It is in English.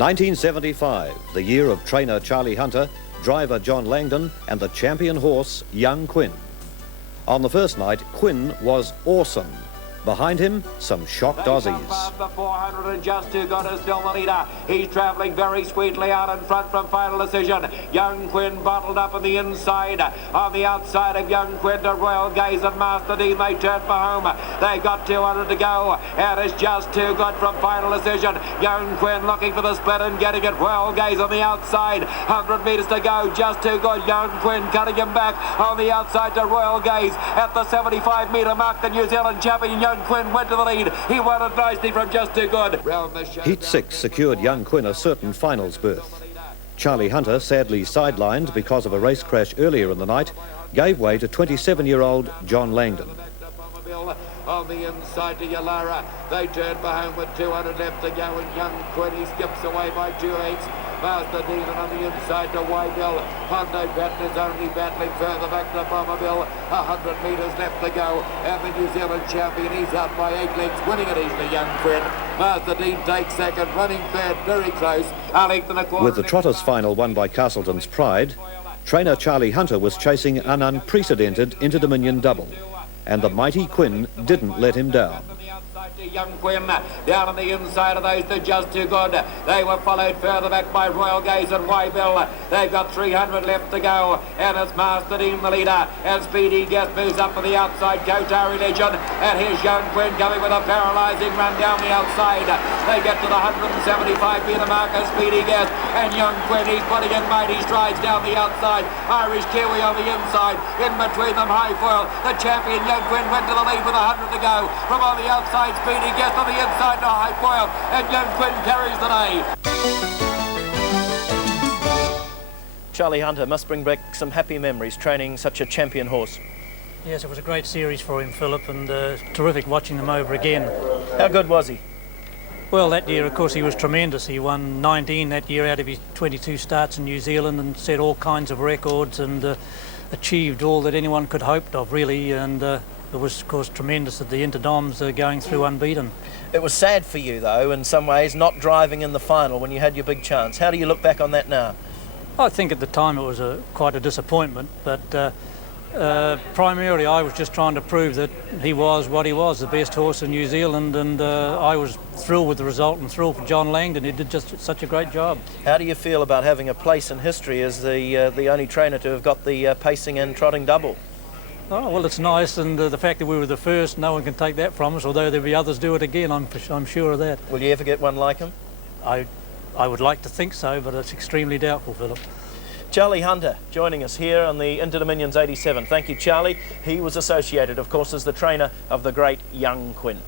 1975, the year of trainer Charlie Hunter, driver John Langdon and the champion horse Young Quinn. On the first night, Quinn was awesome. Behind him, some shocked Aussies. The 400 and just too good is still the leader. He's travelling very sweetly out in front from final decision. Young Quinn bottled up on the inside. On the outside of Young Quinn to Royal Gaze and Master Dean, they turn for home. They've got 200 to go. And it's just too good from final decision. Young Quinn looking for the split and getting it. Royal Gaze on the outside. 100 metres to go. Just too good. Young Quinn cutting him back on the outside to Royal Gaze. At the 75-metre mark, the New Zealand champion Young Quinn went to the lead. He won it nicely from just too good. Heat 6 secured Young Quinn a certain finals berth. Charlie Hunter, sadly sidelined because of a race crash earlier in the night, gave way to 27-year-old John Langdon. On the inside to Yalara. They turn for home with 200 left to go, and Young Quinn, he skips away by 2/8. Master Dean on the inside to Waybill. Hondo Patton is only battling further back to Bomberville. 100 metres left to go, and the New Zealand champion, he's out by 8 lengths, winning it easily, Young Quinn. Master Dean takes second, running third, very close. With the Trotters final won by Castleton's Pride, trainer Charlie Hunter was chasing an unprecedented Interdominion double, and the mighty Quinn didn't let him down. Young Quinn down on the inside of those two, just too good. They were followed further back by Royal Gaze and Waybill. They've got 300 left to go, and it's Master Dean the leader, and Speedy Guest moves up for the outside. Kotari Legend, and here's Young Quinn coming with a paralysing run down the outside. They get to the 175-metre mark of Speedy Guest, and Young Quinn, he's putting in mighty strides down the outside. Irish Kiwi on the inside, in between them high foil. The champion Young Quinn went to the lead with 100 to go. From on the outside, Speedy Guest on the inside to high foil, and Young Quinn carries the day. Charlie Hunter must bring back some happy memories training such a champion horse. Yes, it was a great series for him, Philip, and terrific watching them over again. How good was he? Well, that year, of course, he was tremendous. He won 19 that year out of his 22 starts in New Zealand and set all kinds of records and achieved all that anyone could hope of, really, and it was, of course, tremendous that the Interdoms are going through unbeaten. It was sad for you, though, in some ways, not driving in the final when you had your big chance. How do you look back on that now? I think at the time it was quite a disappointment, but primarily I was just trying to prove that he was what he was, the best horse in New Zealand, and I was thrilled with the result and thrilled for John Langdon. He did just such a great job. How do you feel about having a place in history as the only trainer to have got the pacing and trotting double? Oh, well, it's nice, and the fact that we were the first, no one can take that from us, although there'll be others do it again, I'm sure of that. Will you ever get one like him? I would like to think so, but it's extremely doubtful, Philip. Charlie Hunter joining us here on the Interdominions 87. Thank you, Charlie. He was associated, of course, as the trainer of the great Young Quinn.